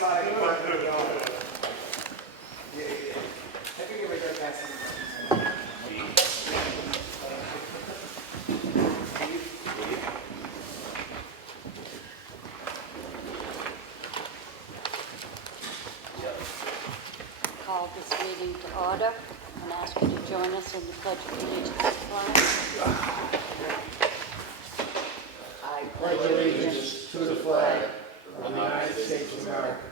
fire department. Yeah. I think it was right past the Call this meeting to order and ask you to join us in the Pledge of Allegiance to the flag. I pledge allegiance to the flag of the United States of America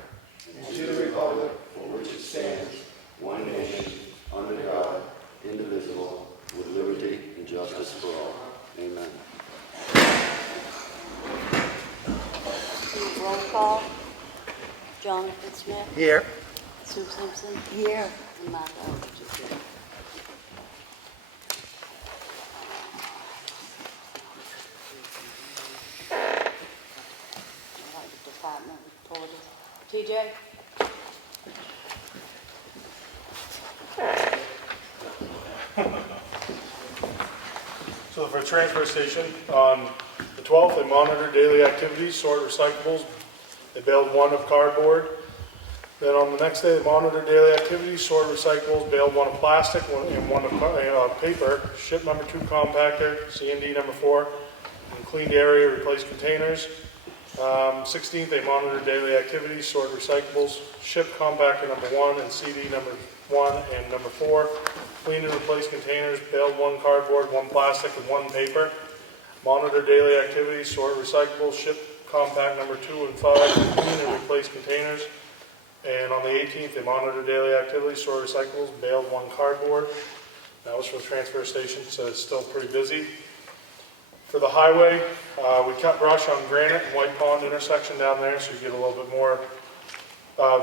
and to the republic for which it stands, one nation, under God, indivisible, with liberty and justice for all. Amen. Roll call. Jonathan Smith. Here. Sue Simpson. Here. And Mark Eldridge is here. All right, the department reporters. TJ? So for the transfer station, on the 12th, they monitored daily activities, sort recyclables. They baled one of cardboard. Then on the next day, they monitored daily activities, sort recyclables, baled one of plastic, and one of paper, shipped number 2 compactor, C&D number 4, and cleaned area, replaced containers. 16th, they monitored daily activities, sort recyclables, shipped compactor number 1 and CD number 1 and number 4, cleaned and replaced containers, baled 1 cardboard, 1 plastic, and 1 paper. Monitor daily activities, sort recyclables, ship compact number 2 and 5, clean and replace containers. And on the 18th, they monitor daily activities, sort recyclables, baled 1 cardboard. That was for the transfer station, so it's still pretty busy. For the highway, we cut brush on Granite and White Pond intersection down there, so you get a little bit more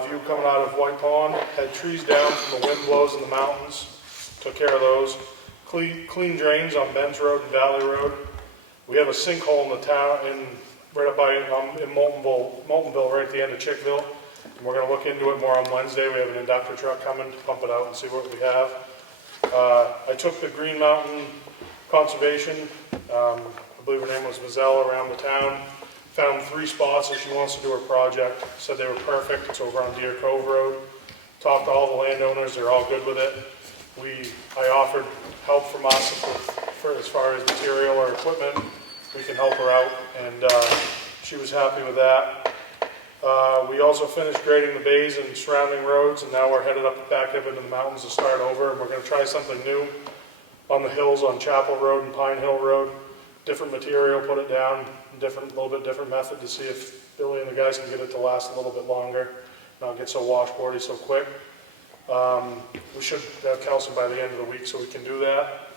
view coming out of White Pond. Had trees down from the wind blows in the mountains, took care of those. Clean drains on Benz Road and Valley Road. We have a sinkhole in the town, right up by in Moultonville, right at the end of Chickville. And we're going to look into it more on Wednesday. We have an inductor truck coming to pump it out and see what we have. I took the Green Mountain Conservation, I believe her name was Mazzella, around the town. Found 3 spots that she wants to do her project. Said they were perfect. It's over on Deer Cove Road. Talked to all the landowners. They're all good with it. I offered help from us for as far as material or equipment. We can help her out, and she was happy with that. We also finished grading the bays and surrounding roads, and now we're headed back up into the mountains to start over, and we're going to try something new on the hills on Chapel Road and Pine Hill Road. Different material, put it down, little bit different method to see if Billy and the guys can get it to last a little bit longer, not get so washboardy so quick. We should have Kelson by the end of the week so we can do that.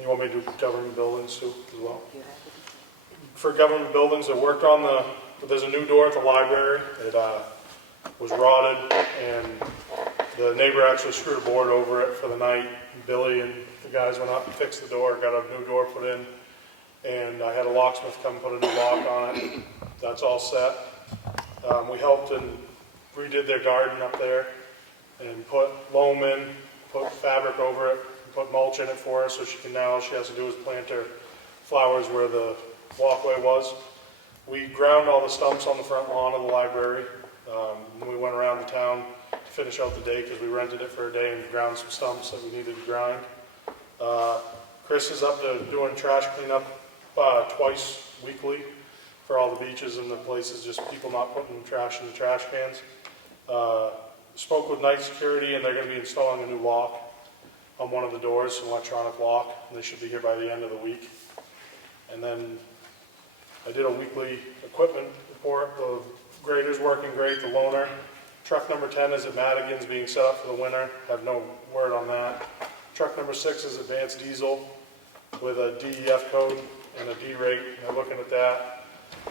You want me to do government buildings too as well? For government buildings, I worked on there's a new door at the library. It was rotted, and the neighbor actually screwed a board over it for the night. Billy and the guys went up and fixed the door, got a new door put in, and I had a locksmith come put a new lock on it. That's all set. We helped and redid their garden up there and put loam in, put fabric over it, put mulch in it for her, so all she has to do is plant her flowers where the walkway was. We ground all the stumps on the front lawn of the library. We went around the town to finish out the day because we rented it for a day and ground some stumps that we needed to grind. Chris is up to doing trash cleanup twice weekly for all the beaches and the places, just people not putting trash in the trash cans. Spoke with night security, and they're going to be installing a new lock on one of the doors, an electronic lock, and they should be here by the end of the week. And then I did a weekly equipment report. The grader's working great, the loaner. Truck number 10 is at Madigan's being set up for the winter. Have no word on that. Truck number 6 is advanced diesel with a DEF code and a D rate. They're looking at that.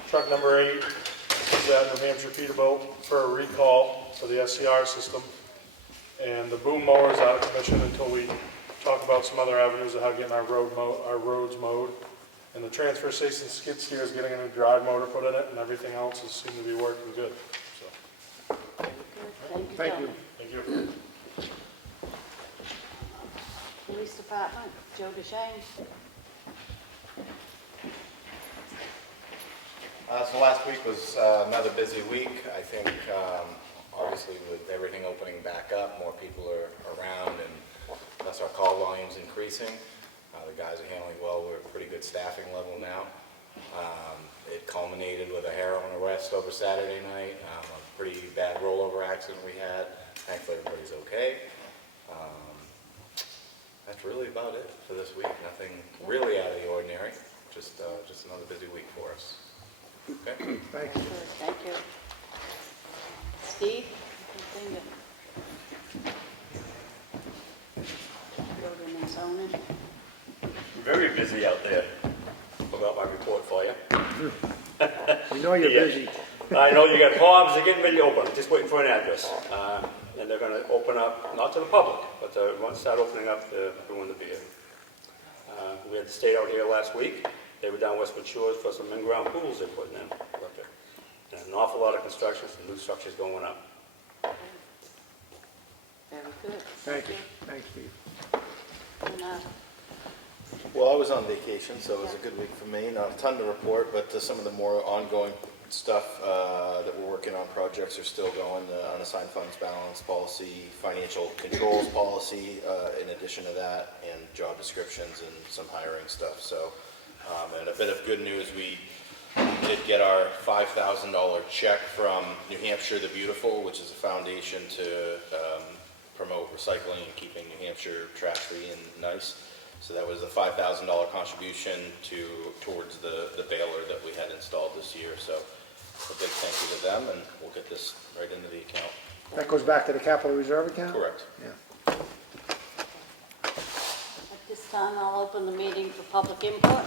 Truck number 8 is at New Hampshire Peterbilt for a recall for the SCR system. And the boom mower is out of commission until we talk about some other avenues of how getting our roads mowed. And the transfer station skid steer is getting a new drive motor put in it, and everything else is seems to be working good. So. Thank you. Thank you. Police Department, Joe DeShane. So last week was another busy week. I think obviously with everything opening back up, more people are around and thus our call volume's increasing. The guys are handling well. We're at a pretty good staffing level now. It culminated with a heroin arrest over Saturday night, a pretty bad rollover accident we had. Thankfully everybody's okay. That's really about it for this week. Nothing really out of the ordinary. Just another busy week for us. Okay. Thank you. Thank you. Steve, anything to building and zoning? Very busy out there. I've got my report for you. We know you're Yeah. busy. I know you got Hobbs, they're getting ready to open, just waiting for an address. And they're gonna open up, not to the public, but they want to start opening up to everyone to be here. We had the state out here last week. They were down Westwood Shores for some in-ground pools they're putting in up there. And an awful lot of construction, some new structures going up. Very good. Thank you. Thanks, Steve. And, Well, I was on vacation, so it was a good week for me. Not a ton to report, but some of the more ongoing stuff that we're working on, projects are still going. The unassigned funds balance policy, financial controls policy, in addition to that, and job descriptions and some hiring stuff. So, and a bit of good news, we did get our $5,000 check from New Hampshire the Beautiful, which is a foundation to promote recycling and keeping New Hampshire trash-free and nice. So that was a $5,000 contribution towards the baler that we had installed this year. So a big thank you to them, and we'll get this right into the account. That goes back to the capital reserve account? Correct. Yeah. At this time, I'll open the meeting for public input.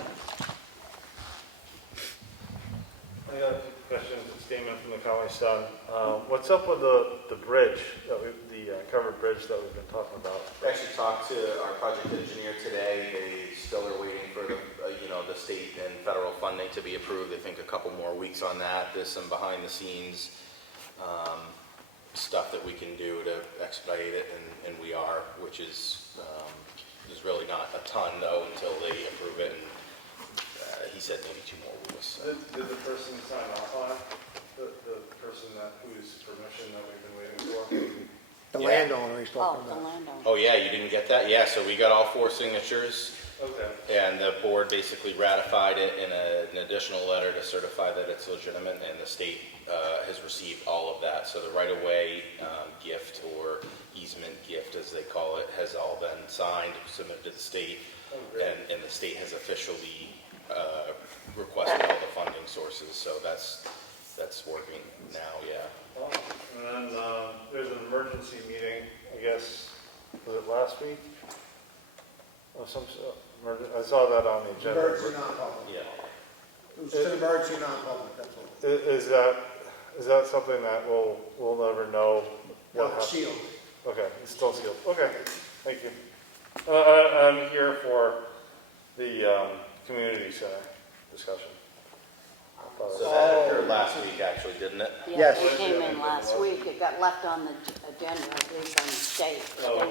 I got a few questions. It's Damon from the County Sun. What's up with the bridge, the covered bridge that we've been talking about? I actually talked to our project engineer today. They still are waiting for the state and federal funding to be approved. They think a couple more weeks on that. There's some behind the scenes stuff that we can do to expedite it, and we are, which is there's really not a ton though until they approve it. And he said maybe 2 more weeks. Did the person sign off on it? The person whose permission that we've been waiting for? The Yeah. landowner he's Oh, talking the about. landowner. Oh yeah, you didn't get that? Yeah, so we got all 4 signatures. Okay. And the board basically ratified it in an additional letter to certify that it's legitimate, and the state has received all of that. So the right-of-way gift, or easement gift as they call it, has all been signed, submitted to the state, and the state has officially requested all the funding sources. So that's working now, yeah. Oh, and then there's an emergency meeting, I guess, was it last week? Or some sort. I saw that on the agenda. Emergency non-public. Yeah. It was an emergency non-public, that's all. Is that something that we'll never know? No, what it's happened? sealed. Okay, it's still sealed. Okay, thank you. I'm here for the community center discussion. So that occurred last week, actually, didn't it? Yes. Yeah, it came in last week. It got left on the agenda, at least on the state.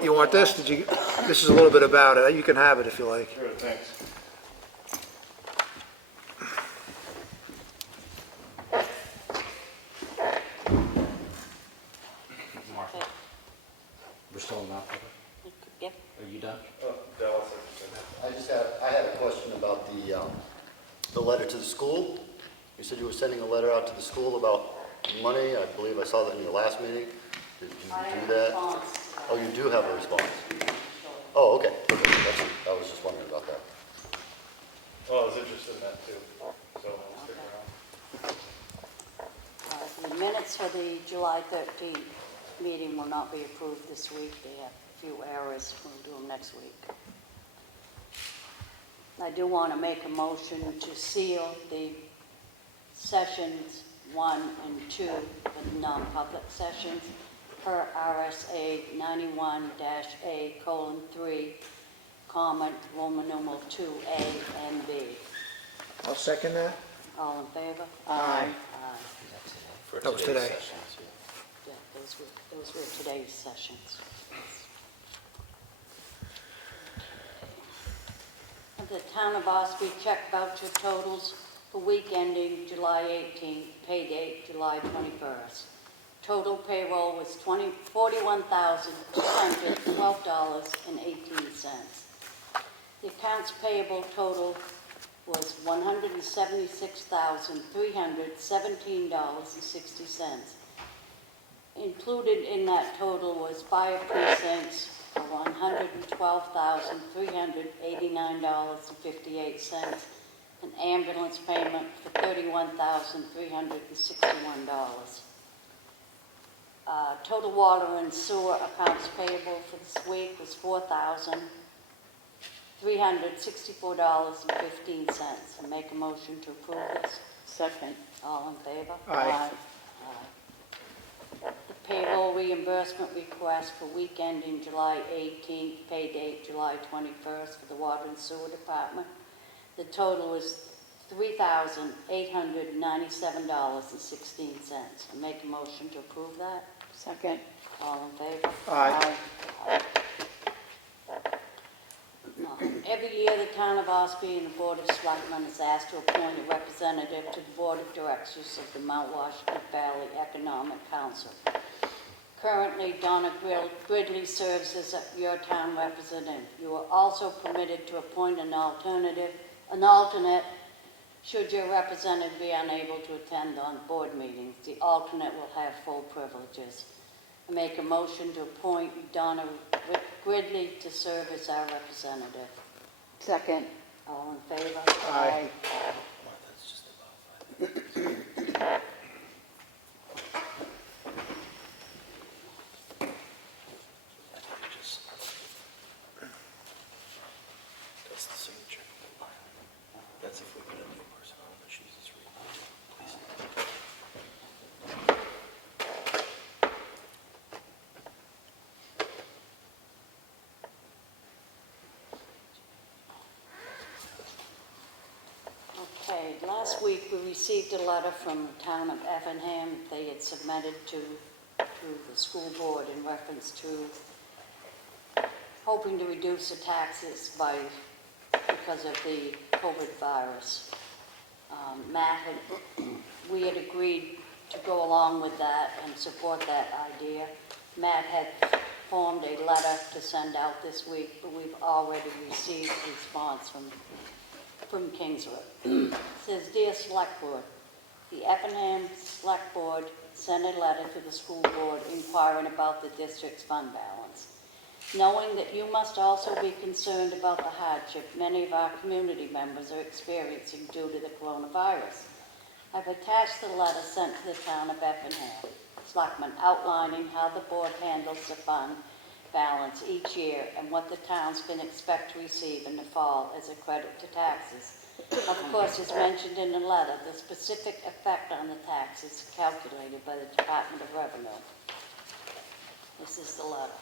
You want this? This is a little bit about it. You can have it if you like. Sure, thanks. Okay. We're still not public? Yep. Are you done? Oh, Dallas. I had a question about the letter to the school. You said you were sending a letter out to the school about money. I believe I saw that in your last meeting. Did you do that? Oh, you do have a response? Oh, okay. I was just wondering about that. Well, I was interested in that too, so I'll stick around. The minutes for the July 13th meeting will not be approved this week. They have a few errors. We'll do them next week. I do want to make a motion to seal the sessions 1 and 2 with non-public sessions per RSA 91-A:3, comment Roman numeral 2A and B. I'll second that. All in favor? Aye. Aye. For That was today's today. sessions, yeah. Yeah, those were today's sessions. The town of Ossipee check voucher totals for week ending July 18th, pay date July 21st. Total payroll was $41,212.18. The accounts payable total was $176,317.60. Included in that total was fire precincts for $112,389.58, an ambulance payment for $31,361. Total water and sewer accounts payable for this week was $4,364.15. I make a motion to approve this. Second. All in favor? Aye. The payroll reimbursement request for week ending July 18th, pay date July 21st for the water and sewer department. The total is $3,897.16. I make a motion to approve that. Second. All in favor? Aye. Every year, the town of Ossipee and the Board of Selectmen is asked to appoint a representative to the Board of Directors of the Mount Washington Valley Economic Council. Currently, Donna Gridley serves as your town representative. You are also permitted to appoint an alternate, should your representative be unable to attend on board meetings. The alternate will have full privileges. I make a motion to appoint Donna Gridley to serve as our representative. Second. All in favor? Aye. That's the signature. That's if we put a new person on the shoes. It's really please. Okay, last week we received a letter from the town of Effingham. They had submitted to the school board in reference to hoping to reduce the taxes because of the COVID virus. We had agreed to go along with that and support that idea. Matt had formed a letter to send out this week, but we've already received a response from Kingswood. It says, Dear Select Board, the Effingham Select Board sent a letter to the school board inquiring about the district's fund balance. Knowing that you must also be concerned about the hardship many of our community members are experiencing due to the coronavirus, I've attached the letter sent to the town of Effingham Selectmen outlining how the board handles the fund balance each year and what the towns can expect to receive in the fall as a credit to taxes. Of course, as mentioned in the letter, the specific effect on the taxes calculated by the Department of Revenue. This is the letter.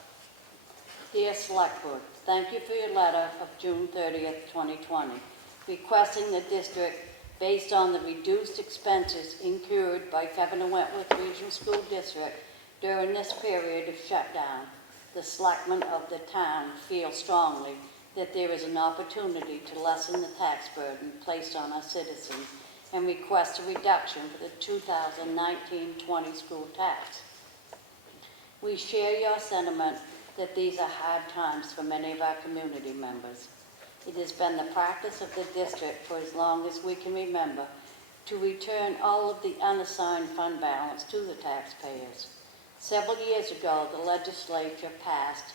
Dear Select Board, thank you for your letter of June 30th, 2020, requesting the district, based on the reduced expenses incurred by Governor Wentworth Regional School District during this period of shutdown, the selectmen of the town feel strongly that there is an opportunity to lessen the tax burden placed on our citizens and request a reduction for the 2019-20 school tax. We share your sentiment that these are hard times for many of our community members. It has been the practice of the district for as long as we can remember to return all of the unassigned fund balance to the taxpayers. Several years ago, the legislature passed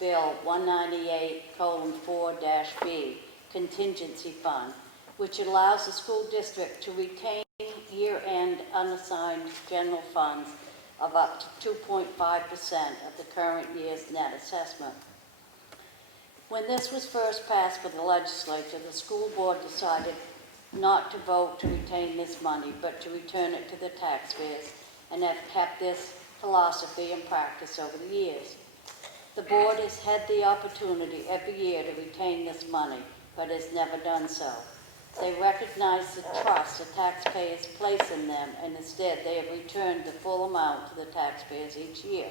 Bill 198:4-B, Contingency Fund, which allows the school district to retain year-end unassigned general funds of up to 2.5% of the current year's net assessment. When this was first passed by the legislature, the school board decided not to vote to retain this money, but to return it to the taxpayers, and have kept this philosophy and practice over the years. The board has had the opportunity every year to retain this money, but has never done so. They recognize the trust the taxpayers place in them, and instead they have returned the full amount to the taxpayers each year.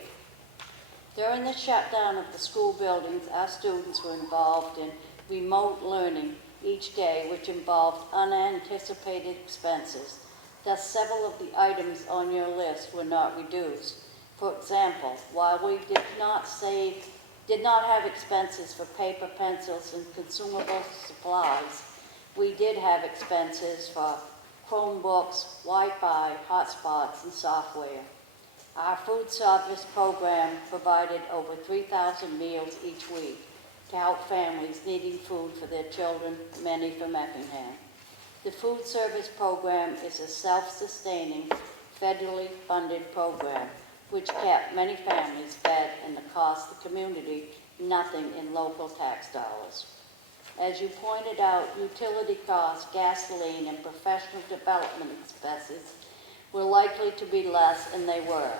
During the shutdown of the school buildings, our students were involved in remote learning each day, which involved unanticipated expenses. Thus, several of the items on your list were not reduced. For example, while we did not have expenses for paper, pencils, and consumable supplies, we did have expenses for Chromebooks, Wi-Fi, hotspots, and software. Our food service program provided over 3,000 meals each week to help families needing food for their children, many from Effingham. The food service program is a self-sustaining, federally funded program which kept many families fed and cost the community nothing in local tax dollars. As you pointed out, utility costs, gasoline, and professional development expenses were likely to be less, and they were.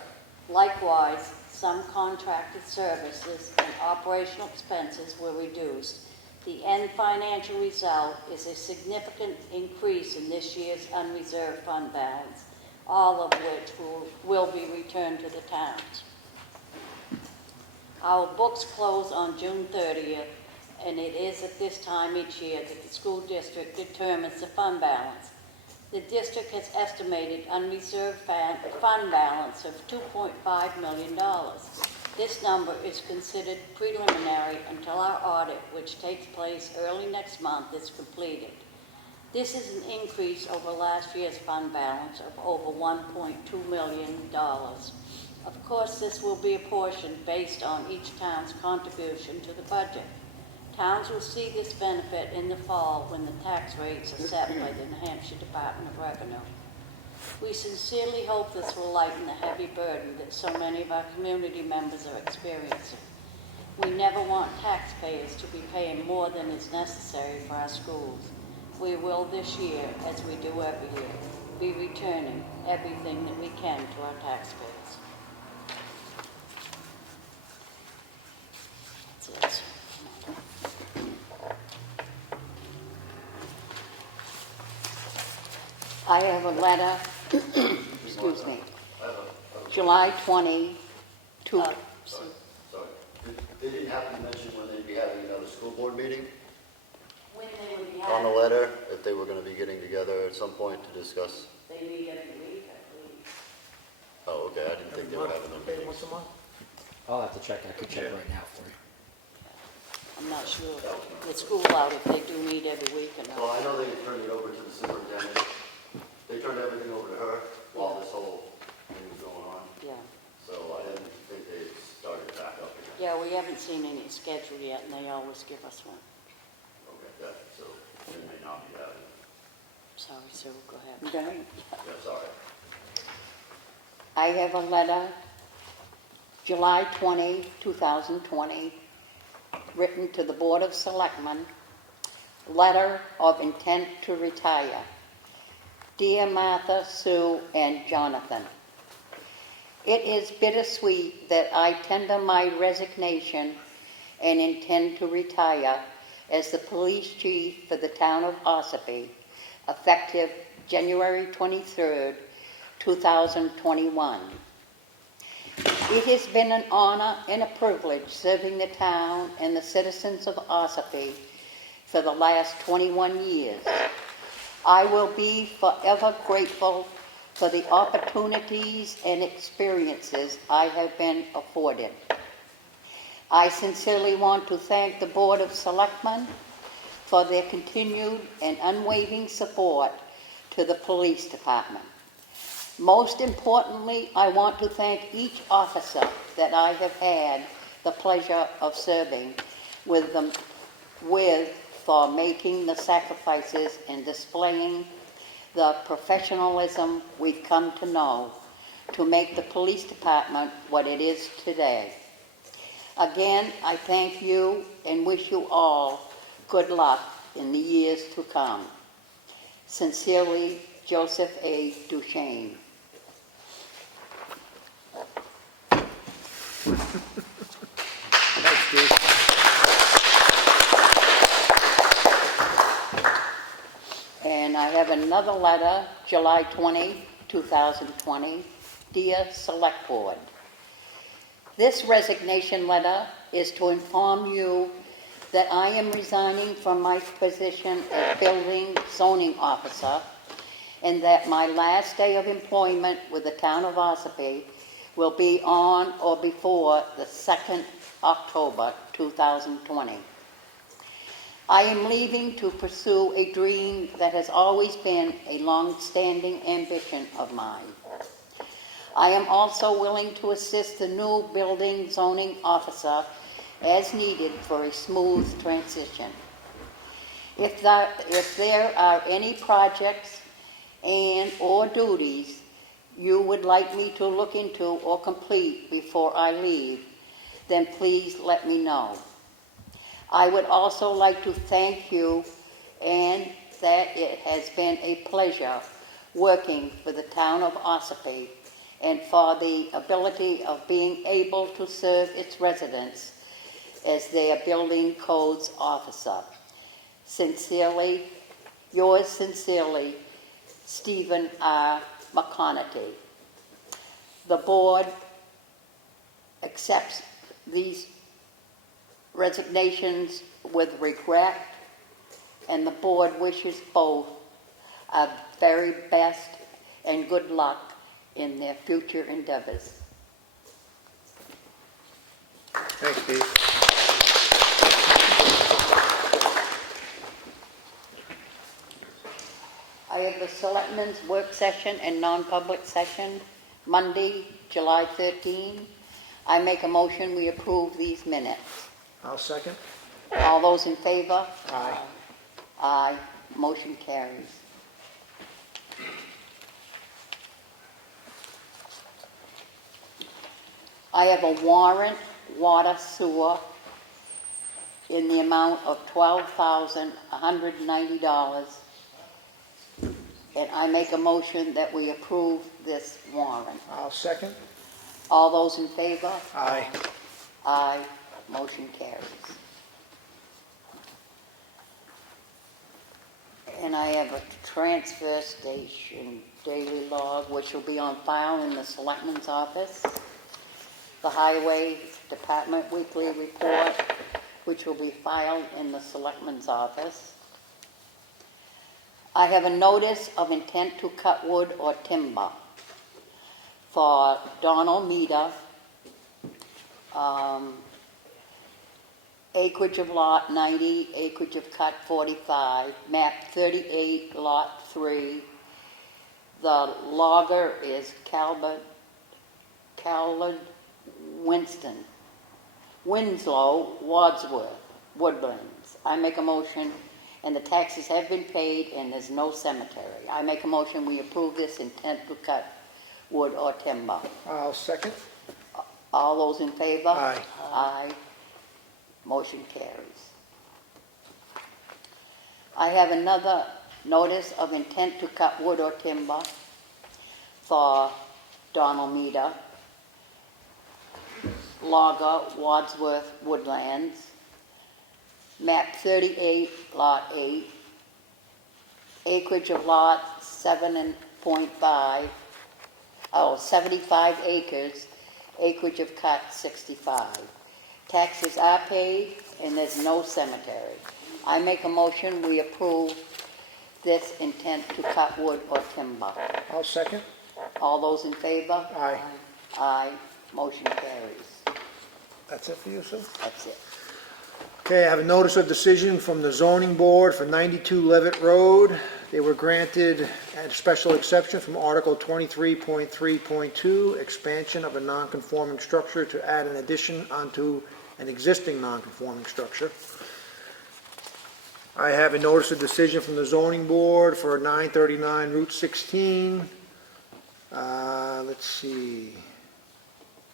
Likewise, some contracted services and operational expenses were reduced. The end financial result is a significant increase in this year's unreserved fund balance, all of which will be returned to the towns. Our books close on June 30th, and it is at this time each year that the school district determines the fund balance. The district has estimated unreserved fund balance of $2.5 million. This number is considered preliminary until our audit, which takes place early next month, is completed. This is an increase over last year's fund balance of over $1.2 million. Of course, this will be apportioned based on each town's contribution to the budget. Towns will see this benefit in the fall when the tax rates are set by the New Hampshire Department of Revenue. We sincerely hope this will lighten the heavy burden that so many of our community members are experiencing. We never want taxpayers to be paying more than is necessary for our schools. We will this year, as we do every year, be returning everything that we can to our taxpayers. That's it. I have a letter, excuse me, July 20 to... Sorry. They didn't happen to mention when they'd be having another school board meeting When they would be on the having, letter, if they were going to be getting together at some point to discuss. they meet every week, I believe. Oh, okay, I didn't think they were having them meetings. Once a month? I'll have to check. I could check right now for you. I'm not sure with school out if they do meet every week or Well, not. I know they turned it over to the superintendent. They turned everything over to her while this whole thing was going on. Yeah. So I didn't think they started back up again. Yeah, we haven't seen any schedule yet, and they always give us one. Okay, yeah, so they may not be having it. Sorry, Sue, go ahead. Okay. Yeah, sorry. I have a letter, July 20, 2020, written to the Board of Selectmen, letter of intent to retire. Dear Martha, Sue, and Jonathan, it is bittersweet that I tender my resignation and intend to retire as the police chief for the town of Ossipee, effective January 23rd, 2021. It has been an honor and a privilege serving the town and the citizens of Ossipee for the last 21 years. I will be forever grateful for the opportunities and experiences I have been afforded. I sincerely want to thank the Board of Selectmen for their continued and unwavering support to the police department. Most importantly, I want to thank each officer that I have had the pleasure of serving with for making the sacrifices and displaying the professionalism we've come to know to make the police department what it is today. Again, I thank you and wish you all good luck in the years to come. Sincerely, Joseph A. Duchesne. Thanks, Steve. And I have another letter, July 20, 2020, Dear Select Board. This resignation letter is to inform you that I am resigning from my position as building zoning officer, and that my last day of employment with the town of Ossipee will be on or before the 2nd October 2020. I am leaving to pursue a dream that has always been a long-standing ambition of mine. I am also willing to assist the new building zoning officer as needed for a smooth transition. If there are any projects and/or duties you would like me to look into or complete before I leave, then please let me know. I would also like to thank you, and that it has been a pleasure working for the town of Ossipee and for the ability of being able to serve its residents as their building codes officer. Sincerely, yours sincerely, Stephen R. McConaughey. The board accepts these resignations with regret, and the board wishes both our very best and good luck in their future endeavors. Thanks, Steve. I have the Selectmen's work session and non-public session, Monday, July 13. I make a motion we approve these minutes. I'll second. All those in favor? Aye. Aye. Motion carries. I have a warrant, water, sewer, in the amount of $12,190. And I make a motion that we approve this warrant. I'll second. All those in favor? Aye. Aye. Motion carries. And I have a transfer station daily log, which will be on file in the Selectmen's office. The Highway Department weekly report, which will be filed in the Selectmen's office. I have a notice of intent to cut wood or timber for Donald Meader, acreage of lot 90, acreage of cut 45, map 38, lot 3. The logger is Calvert Winslow, Wadsworth, Woodlands. I make a motion, and the taxes have been paid, and there's no cemetery. I make a motion we approve this intent to cut wood or timber. I'll second. All those in favor? Aye. Aye. Motion carries. I have another notice of intent to cut wood or timber for Donald Meader, logger, Wadsworth, Woodlands, map 38, lot 8, acreage of lot 7.5, 75 acres, acreage of cut 65. Taxes are paid, and there's no cemetery. I make a motion we approve this intent to cut wood or timber. I'll second. All those in favor? Aye. Aye. Motion carries. That's it for you, sir? That's it. Okay, I have a notice of decision from the zoning board for 92 Levitt Road. They were granted a special exception from Article 23.3.2, expansion of a non-conforming structure to add an addition onto an existing non-conforming structure. I have a notice of decision from the zoning board for 939 Route 16. Let's see.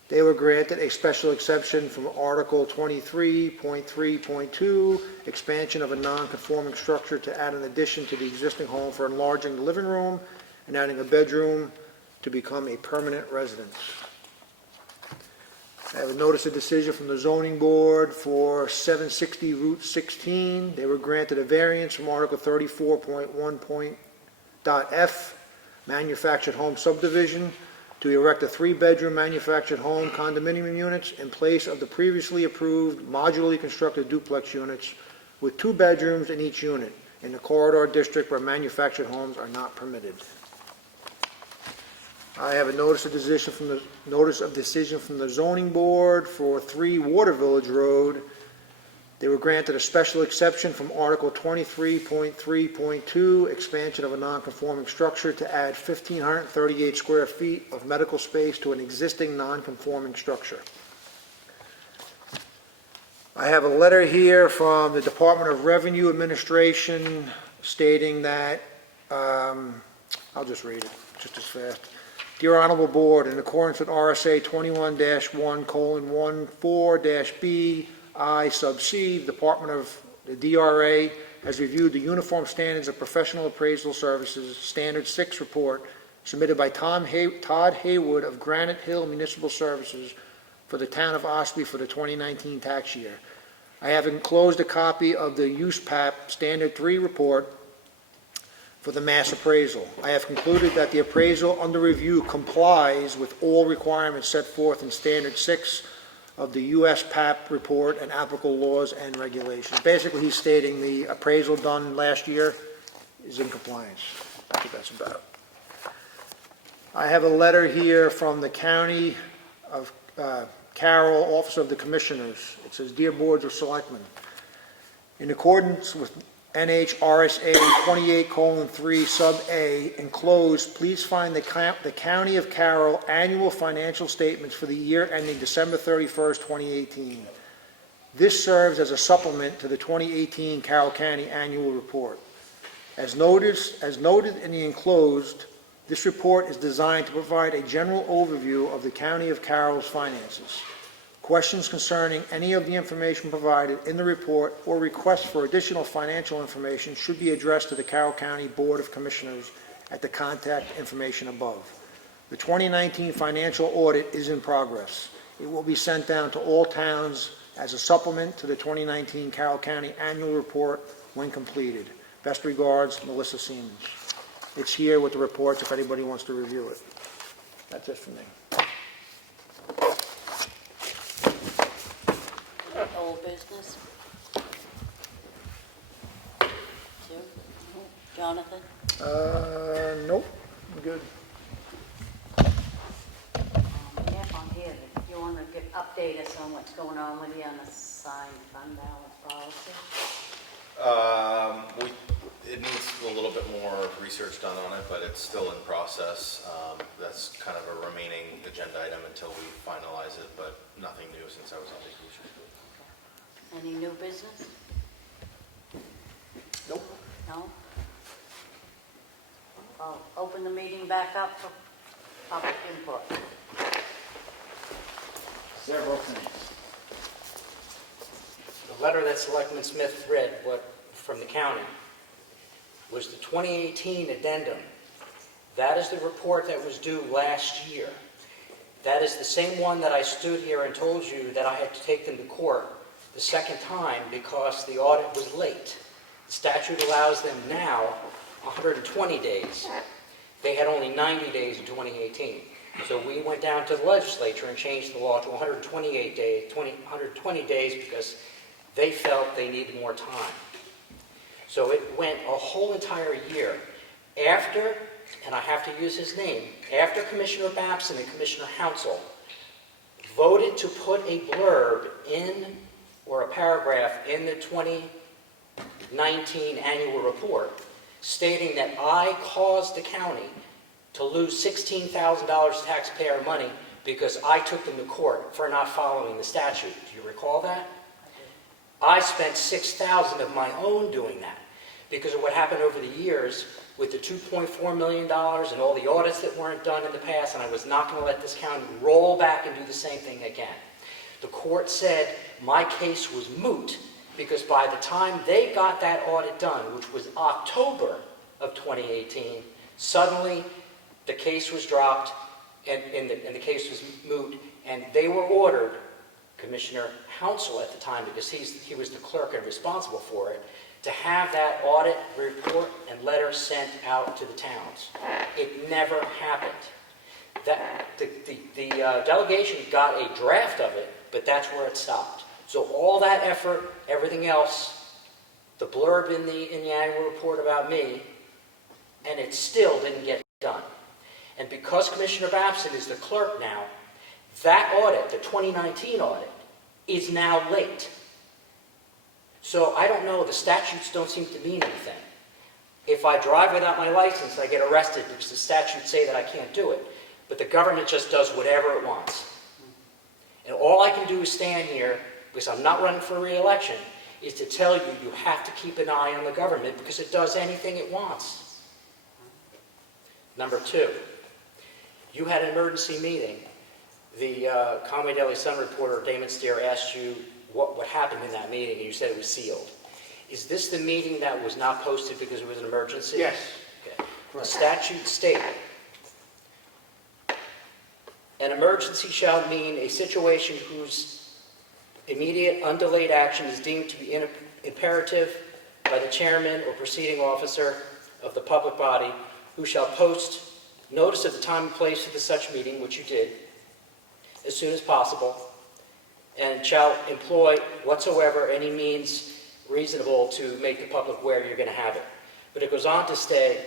They were granted a special exception from Article 23.3.2, expansion of a non-conforming structure to add an addition to the existing home for enlarging the living room and adding a bedroom to become a permanent residence. I have a notice of decision from the zoning board for 760 Route 16. They were granted a variance from Article 34.1.f, manufactured home subdivision, to erect a 3-bedroom manufactured home condominium units in place of the previously approved modularly constructed duplex units with 2 bedrooms in each unit in the corridor district where manufactured homes are not permitted. I have a notice of decision from the zoning board for 3 Water Village Road. They were granted a special exception from Article 23.3.2, expansion of a non-conforming structure to add 1,538 square feet of medical space to an existing non-conforming structure. I have a letter here from the Department of Revenue Administration stating that, I'll just read it just as fast. Dear Honorable Board, in accordance with RSA 21-1:14-B, I sub C, Department of the DRA has reviewed the Uniform Standards of Professional Appraisal Services Standard 6 report submitted by Todd Haywood of Granite Hill Municipal Services for the town of Ossipee for the 2019 tax year. I have enclosed a copy of the USPAP Standard 3 report for the mass appraisal. I have concluded that the appraisal under review complies with all requirements set forth in Standard 6 of the USPAP report and applicable laws and regulations. Basically, he's stating the appraisal done last year is in compliance. That's what that's about. I have a letter here from the County of Carroll, Office of the Commissioners. It says, Dear Boards of Selectmen, in accordance with NHRSA 28:3 sub A enclosed, please find the County of Carroll annual financial statements for the year ending December 31st, 2018. This serves as a supplement to the 2018 Carroll County Annual Report. As noted in the enclosed, this report is designed to provide a general overview of the County of Carroll's finances. Questions concerning any of the information provided in the report or requests for additional financial information should be addressed to the Carroll County Board of Commissioners at the contact information above. The 2019 financial audit is in progress. It will be sent down to all towns as a supplement to the 2019 Carroll County Annual Report when completed. Best regards, Melissa Siemens. It's here with the reports if anybody wants to review it. That's it for me. Old business? Sue? Jonathan? Nope, I'm good. Yeah, on here, you want to update us on what's going on with the unassigned fund balance policy? It needs a little bit more research done on it, but it's still in process. That's kind of a remaining agenda item until we finalize it, but nothing new since I was on vacation. Any new business? Nope. No? I'll open the meeting back up for public input. Several things. The letter that Selectman Smith read from the county was the 2018 addendum. That is the report that was due last year. That is the same one that I stood here and told you that I had to take them to court the second time because the audit was late. The statute allows them now 120 days. They had only 90 days in 2018. So we went down to the legislature and changed the law to 120 days because they felt they needed more time. So it went a whole entire year after, and I have to use his name, after Commissioner Babson and Commissioner Hounsel voted to put a blurb in, or a paragraph in the 2019 annual report stating that I caused the county to lose $16,000 taxpayer money because I took them to court for not following the statute. Do you recall that? I spent $6,000 of my own doing that because of what happened over the years with the $2.4 million and all the audits that weren't done in the past, and I was not going to let this county roll back and do the same thing again. The court said my case was moot because by the time they got that audit done, which was October of 2018, suddenly the case was dropped and the case was moot, and they were ordered, Commissioner Hounsel at the time, because he was the clerk and responsible for it, to have that audit report and letter sent out to the towns. It never happened. That, the delegation got a draft of it, but that's where it stopped. So all that effort, everything else, the blurb in the annual report about me, and it still didn't get done. And because Commissioner Babson is the clerk now, that audit, the 2019 audit, is now late. So I don't know, the statutes don't seem to mean anything. If I drive without my license, I get arrested because the statutes say that I can't do it. But the government just does whatever it wants. And all I can do is stand here, because I'm not running for re-election, is to tell you, you have to keep an eye on the government because it does anything it wants. Number two, you had an emergency meeting. The Comeau Daily Sun reporter, Damon Steer, asked you what happened in that meeting, and you said it was sealed. Is this the meeting that was not posted because it was an emergency? Yes. Okay. The statute states, an emergency shall mean a situation whose immediate, undelayed action is deemed to be imperative by the chairman or proceeding officer of the public body, who shall post notice of the time and place of the such meeting, which you did, as soon as possible, and shall employ whatsoever any means reasonable to make the public aware you're going to have it. But it goes on to say,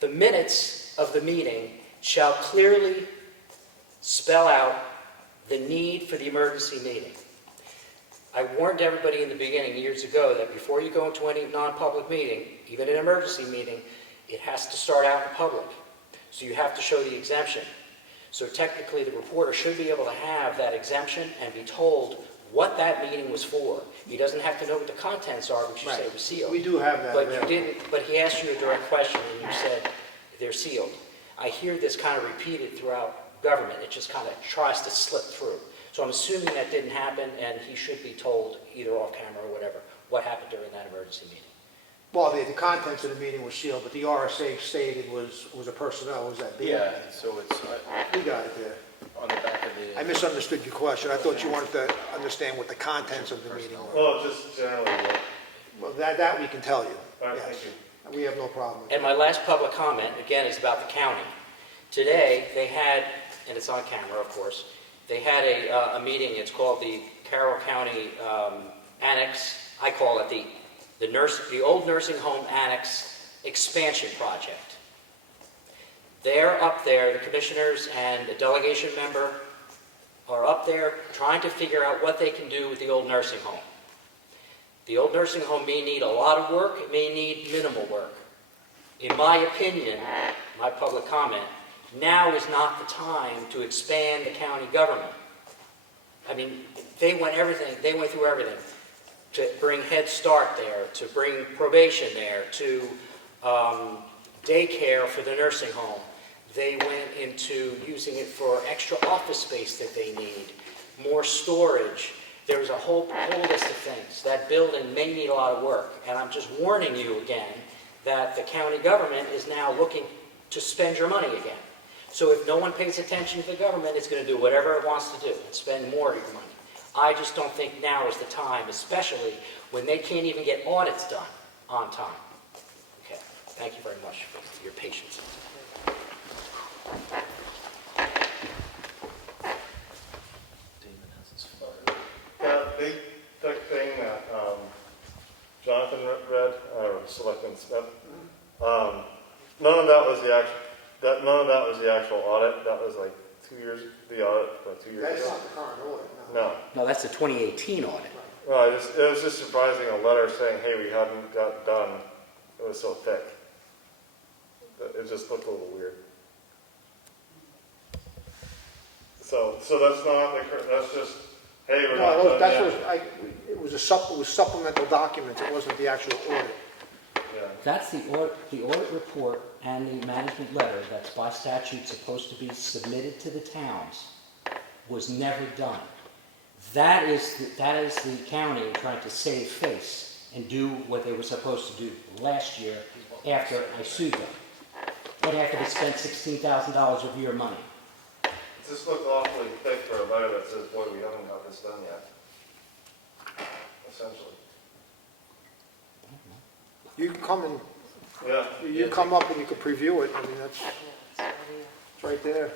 the minutes of the meeting shall clearly spell out the need for the emergency meeting. I warned everybody in the beginning years ago that before you go into any non-public meeting, even an emergency meeting, it has to start out in public. So you have to show the exemption. So technically the reporter should be able to have that exemption and be told what that meeting was for. He doesn't have to know what the contents are, which you Right. say was sealed. We do have that But available. you didn't, but he asked you a direct question and you said they're sealed. I hear this kind of repeated throughout government. It just kind of tries to slip through. So I'm assuming that didn't happen, and he should be told, either off camera or whatever, what happened during that emergency meeting. Well, the contents of the meeting were sealed, but the RSA stated was a personnel, was that? Yeah, so it's We got it there. on the back of the... I misunderstood your question. I thought you wanted to understand what the contents of the meeting were. Well, just generally, Well, that we can tell you. all right, Yes. thank you. We have no problem with And my last public comment, again, is about the county. Today, they had, and it's on camera, of course, they had a meeting. It's called the Carroll County Annex. I call it the old nursing home annex expansion project. They're up there, the commissioners and the delegation member are up there trying to figure out what they can do with the old nursing home. The old nursing home may need a lot of work, it may need minimal work. In my opinion, my public comment, now is not the time to expand the county government. I mean, they went through everything. To bring Head Start there, to bring probation there, to daycare for the nursing home. They went into using it for extra office space that they need, more storage. There's a whole list of things. That building may need a lot of work, and I'm just warning you again that the county government is now looking to spend your money again. So if no one pays attention to the government, it's going to do whatever it wants to do and spend more of your money. I just don't think now is the time, especially when they can't even get audits done on time. Okay, thank you very much for your patience. Yeah, the thing that Jonathan read, or Selectmen Smith, none of that was the actual audit. That was like 2 years, the audit for 2 years That's ago. not the current order, no. No. No, that's the 2018 audit. Well, it was just surprising, a letter saying, hey, we hadn't got done. It was so thick. It just looked a little weird. So that's not the, that's just, hey, we're not No, done yet. it was supplemental documents, it wasn't the actual audit. Yeah. That's the audit report and the management letter that's by statute supposed to be submitted to the towns was never done. That is the county trying to save face and do what they were supposed to do last year after I sued them. But after they spent $16,000 of your money. It just looked awfully thick for a letter that says, boy, we haven't got this done yet. Essentially. You can come and, Yeah. you come up and you can preview it, I mean, that's, It's right there.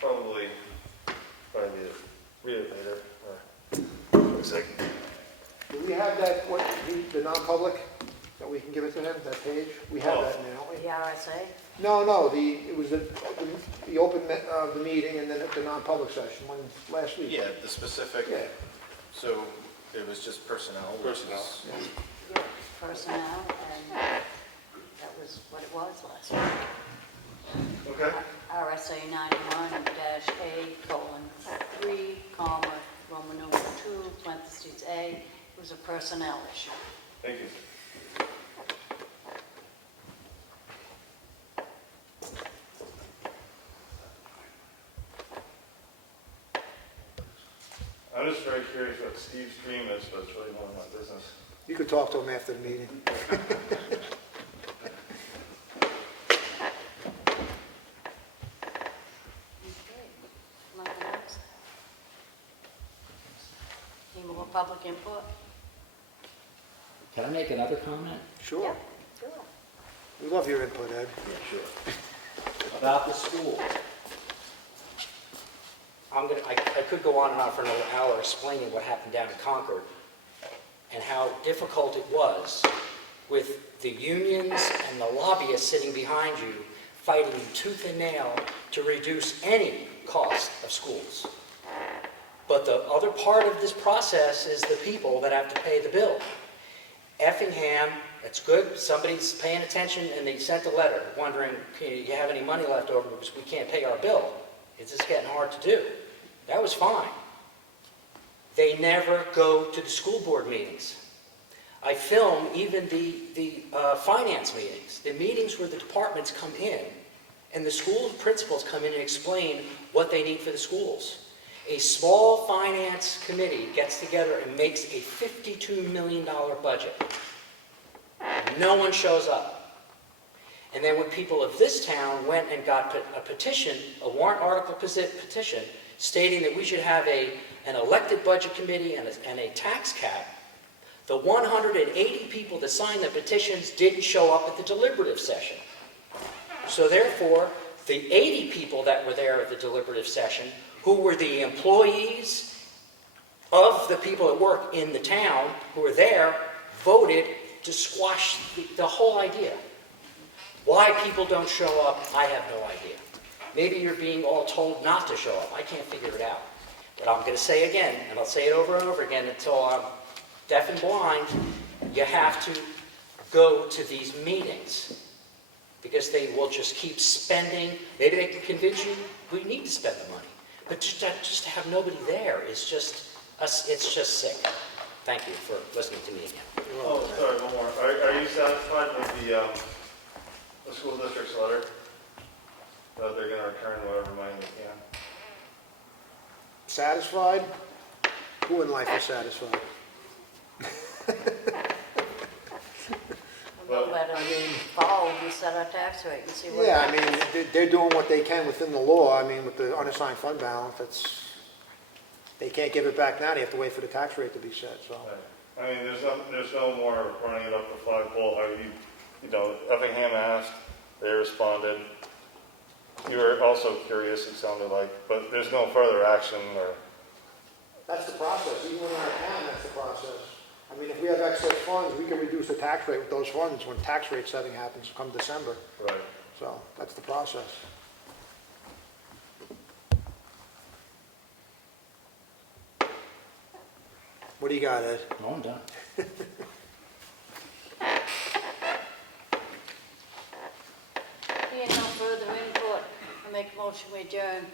Probably need to read it later. Looks like. Do we have that, the non-public, that we can give it to him, that page? We have that now. The RSA? No, it was the open, the meeting and then the non-public session, last week. Yeah, the specific, Yeah. so it was just personnel. Personnel. Yeah, personnel, and that was what it was last week. Okay. RSA 91-A:3, Roman numeral 2, parentheses A, it was a personnel issue. Thank you. I'm just very curious what Steve's dream is, but it's really none of my business. You could talk to him after the meeting. Okay, nothing else? Any more public input? Can I make another comment? Sure. Sure. We love your input, Ed. Yeah, sure. About the school. I could go on and on for another hour explaining what happened down in Concord and how difficult it was with the unions and the lobbyists sitting behind you fighting tooth and nail to reduce any cost of schools. But the other part of this process is the people that have to pay the bill. Effingham, that's good, somebody's paying attention and they sent a letter wondering, do you have any money left over because we can't pay our bill. It's just getting hard to do. That was fine. They never go to the school board meetings. I film even the finance meetings, the meetings where the departments come in and the school principals come in and explain what they need for the schools. A small finance committee gets together and makes a $52 million budget. No one shows up. And then when people of this town went and got a petition, a warrant article petition, stating that we should have an elected budget committee and a tax cap, the 180 people that signed the petitions didn't show up at the deliberative session. So therefore, the 80 people that were there at the deliberative session, who were the employees of the people that work in the town who were there, voted to squash the whole idea. Why people don't show up, I have no idea. Maybe you're being all told not to show up. I can't figure it out. But I'm going to say again, and I'll say it over and over again until I'm deaf and blind, you have to go to these meetings because they will just keep spending. Maybe they can convince you we need to spend the money. But just to have nobody there is just, it's just sick. Thank you for listening to me again. Oh, sorry, one more. Are you satisfied with the school district's letter? That they're going to return whatever money they can? Satisfied? Who in life is satisfied? We'll let them follow, we set our tax rate and see what Yeah, I happens. mean, they're doing what they can within the law. I mean, with the unassigned fund balance, they can't give it back now. They have to wait for the tax rate to be set, so. Right. I mean, there's no more running it up the flagpole. Effingham asked, they responded. You were also curious, it sounded like, but there's no further action or... That's the process. Even in our town, that's the process. I mean, if we have excess funds, we can reduce the tax rate with those funds when tax rate setting happens come December. Right. So that's the process. What do you got, Ed? Oh, I'm done. Being no further input, I make a motion we adjourn.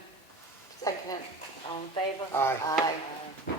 Second. All in favor? Aye. Aye.